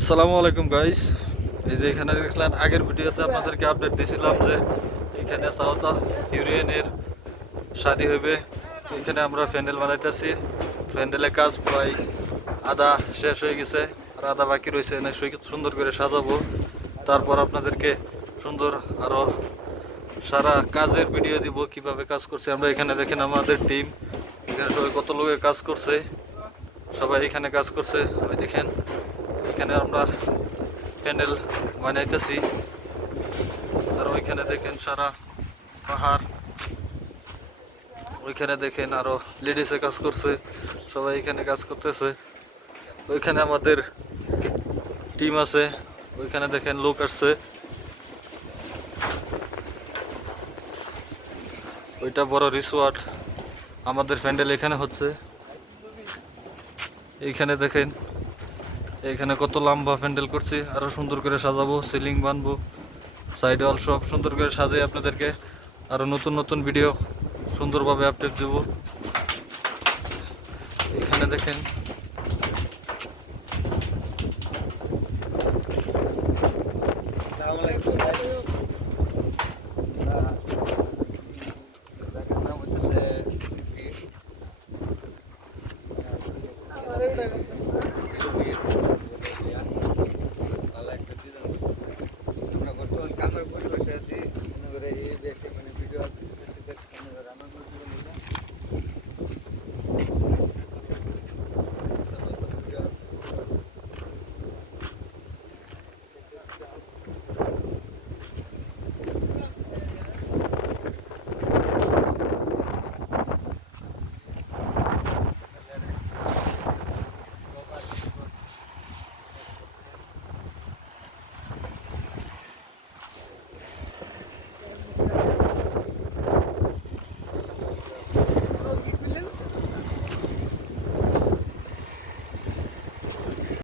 আসসালামু আলাইকুম গাইস। এই যে এখানে দেখলেন আগের ভিডিওতে আপনাদেরকে আপডেট দিয়েছিলাম যে এখানে সাউথ ইউরিয়ানের শাদি হইবে। এখানে আমরা প্যান্ডেল বানাইতেছি। প্যান্ডেলের কাজ প্রায় আধা শেষ হয়ে গেছে, আর আধা বাকি রয়েছে। না সুন্দর করে সাজাবো, তারপর আপনাদেরকে সুন্দর আরো সারা কাজের ভিডিও দিব কিভাবে কাজ করছে আমরা। এখানে দেখেন আমাদের টিম, এখানে সবাই কত লোকে কাজ করছে, সবাই এখানে কাজ করছে। ওই দেখেন এখানে আমরা প্যান্ডেল বানাইতেছি। আর ওইখানে দেখেন সারা পাহাড়, ওইখানে দেখেন আরো লেডিসে কাজ করছে, সবাই এখানে কাজ করতেছে। ওইখানে আমাদের টিম আছে, ওইখানে দেখেন লোক আসছে। ওইটা বড় রিসোর্ট, আমাদের প্যান্ডেল এখানে হচ্ছে। এইখানে দেখেন এখানে কত লম্বা প্যান্ডেল করছি, আরো সুন্দর করে সাজাবো, সিলিং বানবো, সাইড ওয়াল সব সুন্দর করে সাজিয়ে আপনাদেরকে আরো নতুন নতুন ভিডিও সুন্দরভাবে আপডেট দেবো। এখানে দেখেন